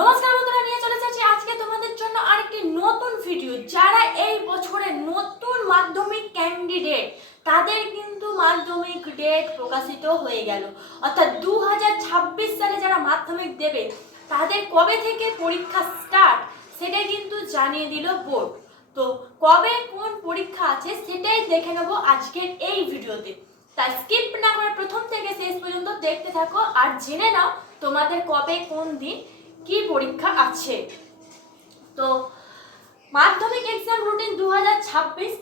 নমস্কার বন্ধুরা, নিয়ে চলে যাচ্ছি আজকে তোমাদের জন্য আরেকটি নতুন ভিডিও যারা এই বছরের নতুন মাধ্যমিক ক্যান্ডিডেট তাদের কিন্তু মাধ্যমিক ডেট প্রকাশিত হয়ে গেল। অর্থাৎ দু হাজার ছাব্বিশ সালে যারা মাধ্যমিক দেবে, তাদের কবে থেকে পরীক্ষা স্টার্ট সেটাই কিন্তু জানিয়ে দিল বোর্ড তো কবে কোন পরীক্ষা আছে, সেটাই দেখে নেব আজকের এই ভিডিওতে তাই স্কিপ না করে প্রথম থেকে শেষ পর্যন্ত দেখতে থাকো, আর জেনে নাও তোমাদের কবে কোন দিন কি পরীক্ষা আছে? তো, মাধ্যমিক এক্সাম রুটিন দু হাজার ছাব্বিশ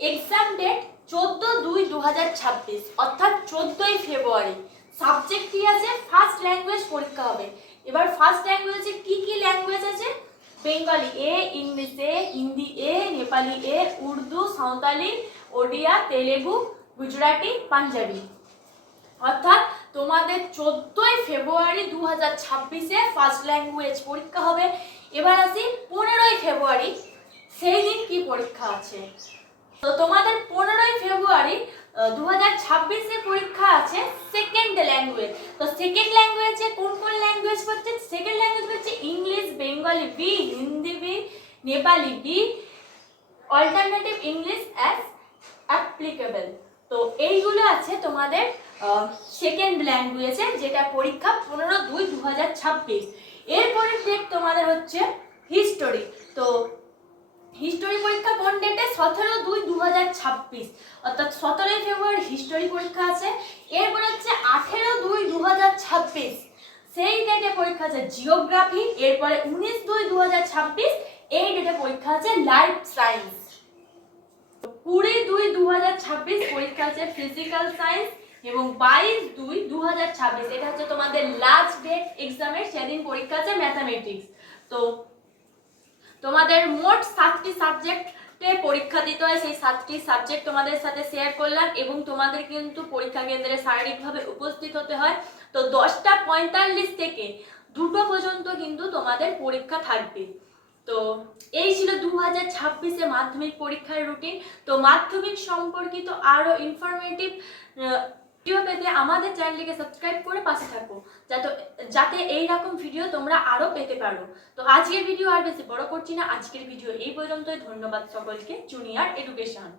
এক্সাম ডেট চোদ্দ দুই দু হাজার ছাব্বিশ, অর্থাৎ চোদ্দোই ফেব্রুয়ারি। সাবজেক্ট কি আছে? ফার্স্ট ল্যাঙ্গুয়েজ পরীক্ষা হবে। এবার ফার্স্ট ল্যাঙ্গুয়েজে কি কি ল্যাঙ্গুয়েজ আছে? Bengali A, English A, Hindi A, Nepali A, Urdu, Santali, Odia, Telugu, Gujarati, Punjabi. অর্থাৎ তোমাদের চোদ্দোই ফেব্রুয়ারি দু হাজার ছাব্বিশে ফার্স্ট ল্যাঙ্গুয়েজ পরীক্ষা হবে। এবার আসি পনেরোই ফেব্রুয়ারি, সেই দিন কি পরীক্ষা আছে? তো তোমাদের পনেরোই ফেব্রুয়ারি দু হাজার ছাব্বিশে পরীক্ষা আছে সেকেন্ড ল্যাঙ্গুয়েজ তো সেকেন্ড ল্যাঙ্গুয়েজে কোন কোন ল্যাঙ্গুয়েজ হচ্ছে সেকেন্ড ল্যাঙ্গুয়েজ হচ্ছে English, Bengali B, Hindi B, Nepali B alternative English as applicable তো এইগুলো আছে তোমাদের সেকেন্ড ল্যাঙ্গুয়েজে যেটা পরীক্ষা পনেরো দুই দু হাজার ছাব্বিশ। এরপরের ডেট তোমাদের হচ্ছে হিস্টোরি তো হিস্টোরি পরীক্ষা কোন ডেটে সতেরো দুই দু হাজার ছাব্বিশ। অর্থাৎ সতেরোই ফেব্রুয়ারি হিস্টোরি পরীক্ষা আছে। এরপর হচ্ছে আঠেরো দুই দু হাজার ছাব্বিশ। সেই ডেটে পরীক্ষা আছে জিওগ্রাফি এরপরে উনিশ দুই দু হাজার ছাব্বিশ। এই ডেটে পরীক্ষা আছে লাইফ সায়েন্স কুড়ি দুই দু হাজার ছাব্বিশ পরীক্ষা আছে ফিজিক্যাল সায়েন্স এবং বাইশ দুই দু হাজার ছাব্বিশ। এটা হচ্ছে তোমাদের লাস্ট ডেট এক্সামের সেদিন পরীক্ষা আছে ম্যাথামেটিক্স তো তোমাদের মোট সাতটি সাবজেক্টে পরীক্ষা দিতে হয়, সেই সাতটি সাবজেক্ট তোমাদের সাথে শেয়ার করলাম এবং তোমাদের কিন্তু পরীক্ষা কেন্দ্রে শারীরিকভাবে উপস্থিত হতে হয়। তো দশটা পঁয়তাল্লিশ থেকে দুটো পর্যন্ত কিন্তু তোমাদের পরীক্ষা থাকবে। তো এই ছিল দু হাজার ছাব্বিশে মাধ্যমিক পরীক্ষার রুটিন তো মাধ্যমিক সম্পর্কিত আরও ইনফরমেটিভ ভিডিও পেতে আমাদের চ্যানেলটিকে সাবস্ক্রাইব করে পাশে থাকো। যাতে যাতে এই রকম ভিডিও তোমরা আরও পেতে পারো। তো আজকের ভিডিও আর বেশি বড় করছি না। আজকের ভিডিও এই পর্যন্তই। ধন্যবাদ সকলকে। Junior education